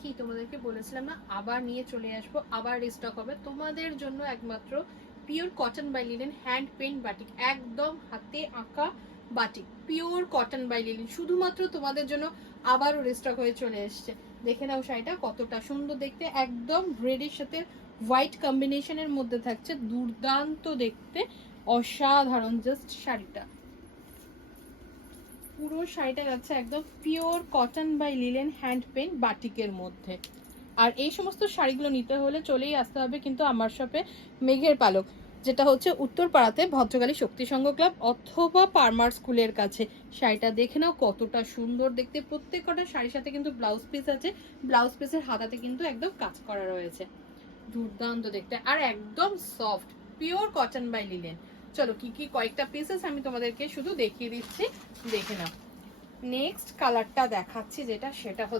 কি তোমাদেরকে বলেছিলাম না, আবার নিয়ে চলে আসবো, আবার রিস্টক হবে তোমাদের জন্য একমাত্র pure cotton by linen hand paint batik, একদম হাতে আঁকা batik, pure cotton by linen, শুধুমাত্র তোমাদের জন্য আবারও রিস্টক হয়ে চলে এসছে। দেখে নাও শাড়িটা কতটা সুন্দর দেখতে, একদম রেডের সাথে হোয়াইট কম্বিনেশনের মধ্যে থাকছে, দুর্দান্ত দেখতে, অসাধারণ জাস্ট শাড়িটা। পুরো শাড়িটা যাচ্ছে একদম pure cotton by linen hand paint বাটিকের মধ্যে। আর এই সমস্ত শাড়িগুলো নিতে হলে চলেই আসতে হবে কিন্তু আমার শপে, মেঘের পালক, যেটা হচ্ছে উত্তরপাড়াতে ভদ্রকালী শক্তি সংঘ ক্লাব অথবা পারমার স্কুলের কাছে। শাড়িটা দেখে নাও কতটা সুন্দর দেখতে, প্রত্যেকটা শাড়ির সাথে কিন্তু ব্লাউজ পিস আছে, ব্লাউজ পিসের হাতাতে কিন্তু একদম কাজ করা রয়েছে, দুর্দান্ত দেখতে আর একদম soft, pure cotton by linen. চলো কি কি কয়েকটা পিসেস আমি তোমাদেরকে শুধু দেখিয়ে দিচ্ছি, দেখে নাও। নেক্সট কালারটা দেখাচ্ছি যেটা, সেটা হচ্ছে